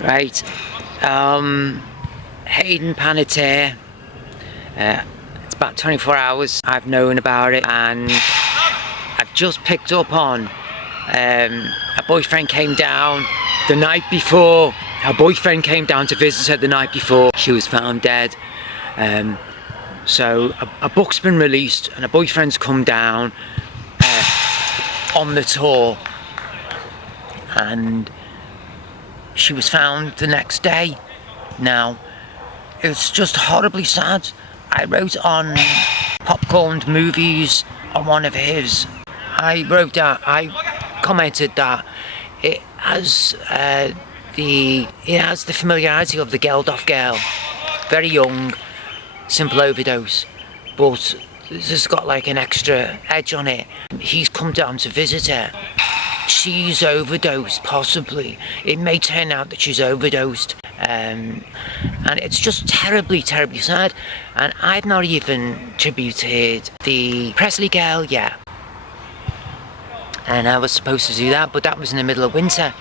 Right, Hayden Panettiere. It's about 24 hours I've known about it, and I've just picked up on a boyfriend came down the night before. Her boyfriend came down to visit her the night before. She was found dead. So a book's been released and a boyfriend's come down on the tour, and she was found the next day. Now, it's just horribly sad. I wrote on Popcorned Movies on one of his. I commented that it has the familiarity of the Geldof girl. Very young, simple overdose, but this has got like an extra edge on it. He's come down to visit her. She's overdosed, possibly. It may turn out that she's overdosed. And it's just terribly, terribly sad. And I've not even tributed the Presley girl yet. And I was supposed to do that, but that was in the middle of winter.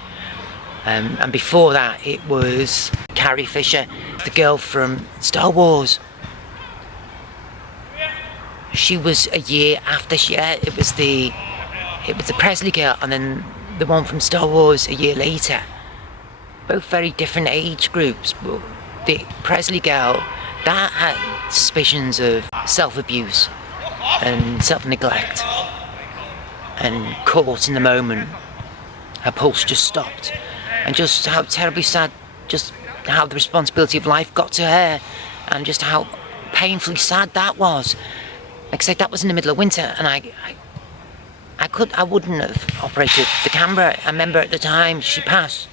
And before that, it was Carrie Fisher, the girl from Star Wars. She was a year after it was the Presley girl, and then the one from Star Wars a year later. Both very different age groups, but the Presley girl, that had suspicions of self-abuse and self-neglect, and caught in the moment, her pulse just stopped, and just how terribly sad, just how the responsibility of life got to her, and just how painfully sad that was. Like I said, that was in the middle of winter, and I wouldn't have operated the camera. I remember at the time she passed,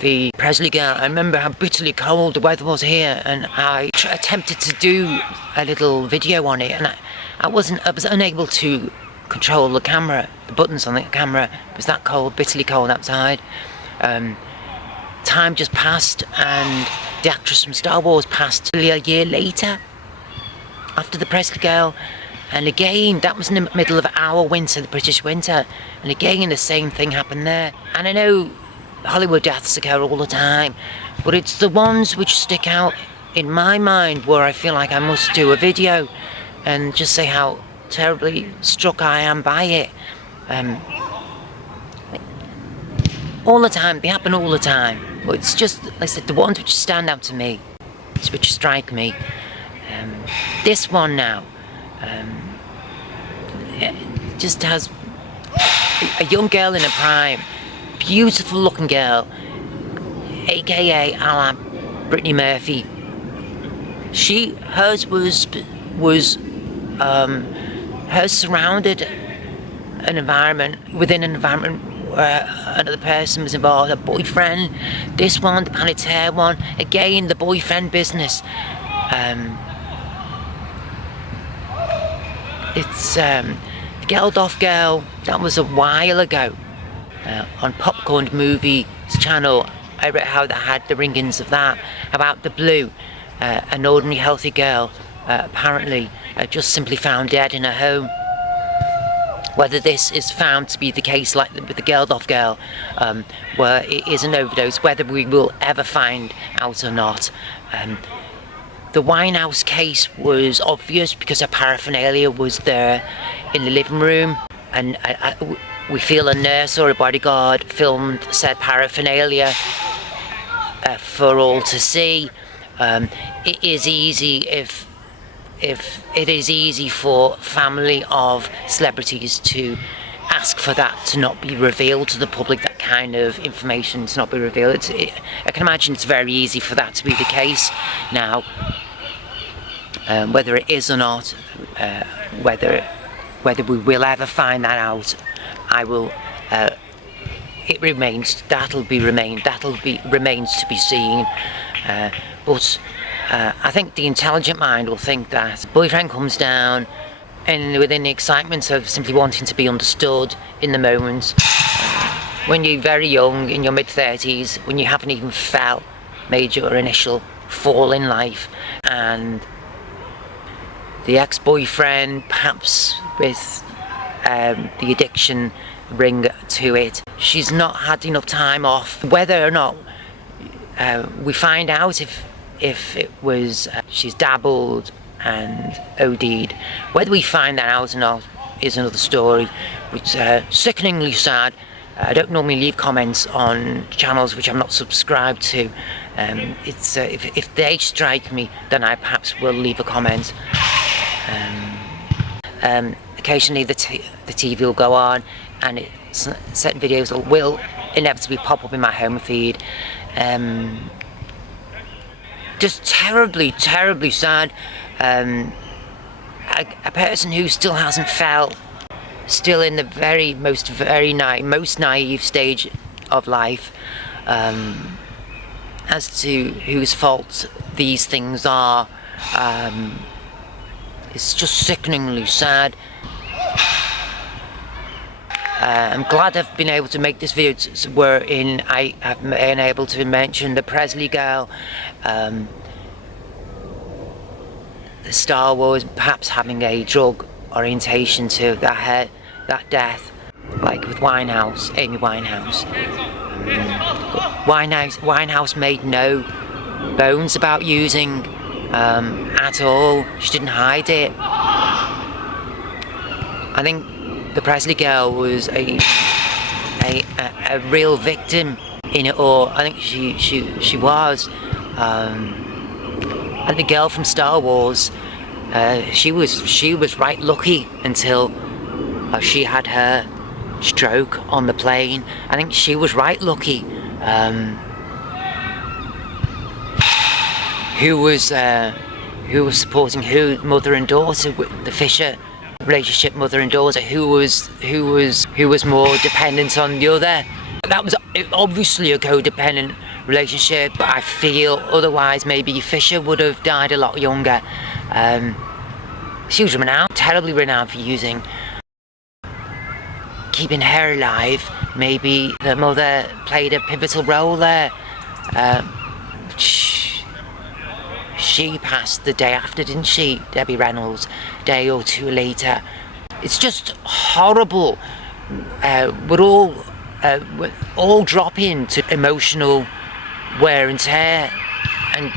the Presley girl, I remember how bitterly cold the weather was here, and I attempted to do a little video on it, and I was unable to control the camera, the buttons on the camera. It was that cold, bitterly cold outside. Time just passed, and the actress from Star Wars passed nearly a year later, after the Presley girl. And again, that was in the middle of our winter, the British winter, and again the same thing happened there. And I know Hollywood deaths occur all the time, but it's the ones which stick out in my mind where I feel like I must do a video and just say how terribly struck I am by it. All the time, they happen all the time, but it's just, like I said, the ones which stand out to me, which strike me. This one now, it just has a young girl in her prime, beautiful looking girl, aka a la Brittany Murphy. Hers surrounded within an environment where another person was involved, a boyfriend. This one, the Panettiere one, again the boyfriend business. It's the Geldof girl, that was a while ago. On Popcorned Movies channel, I read how they had the ringings of that, about the Blue, an ordinary healthy girl, apparently just simply found dead in her home. Whether this is found to be the case like with the Geldof girl, where it is an overdose, whether we will ever find out or not. The Winehouse case was obvious because her paraphernalia was there in the living room, and we feel a nurse or a bodyguard filmed said paraphernalia for all to see. It is easy if it is easy for family of celebrities to ask for that to not be revealed to the public, that kind of information to not be revealed. I can imagine it's very easy for that to be the case now. Whether it is or not, whether we will ever find that out, it remains. Remains to be seen. But I think the intelligent mind will think that boyfriend comes down, and within the excitement of simply wanting to be understood in the moment, when you're very young, in your mid-30s, when you haven't even made your initial fall in life, and the ex-boyfriend, perhaps with the addiction ring to it, she's not had enough time off. Whether or not we find out if it was she's dabbled and OD'd. Whether we find that out or not is another story. It's sickeningly sad. I don't normally leave comments on channels which I'm not subscribed to. It's if they strike me, then I perhaps will leave a comment. Occasionally the TV will go on, and certain videos will inevitably pop up in my home feed. Just terribly sad. A person who still hasn't felt, still in the most naive stage of life, as to whose fault these things are. It's just sickeningly sad. I'm glad I've been able to make this video wherein I have been able to mention the Presley girl, the Star Wars perhaps having a drug orientation to that death, like with Amy Winehouse. Winehouse made no bones about using at all. She didn't hide it. I think the Presley girl was a real victim in it all. I think she was. And the girl from Star Wars, she was right lucky until she had her stroke on the plane. I think she was right lucky. Who was supporting who? Mother and daughter, the Fisher relationship, mother and daughter. Who was more dependent on the other? That was obviously a codependent relationship, but I feel otherwise maybe Fisher would have died a lot younger. She was terribly renowned for keeping her alive. Maybe the mother played a pivotal role there. She passed the day after, didn't she, Debbie Reynolds? A day or two later. It's just horrible. We're all drop into emotional wear and tear, and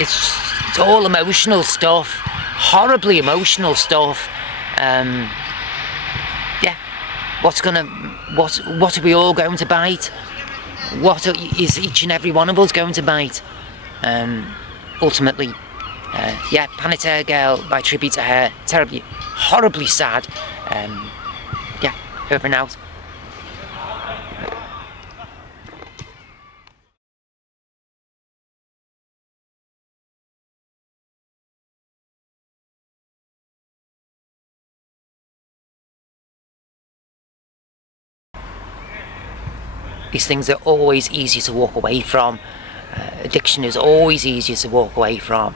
it's all emotional stuff, horribly emotional stuff. Yeah, what are we all going to bite? What is each and every one of us going to bite? Ultimately, yeah, Panettiere girl, by tribute to her, terribly, horribly sad. Yeah, over and out. These things are always easy to walk away from. Addiction is always easier to walk away from.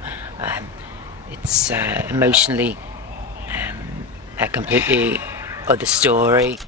It's emotionally a completely other story.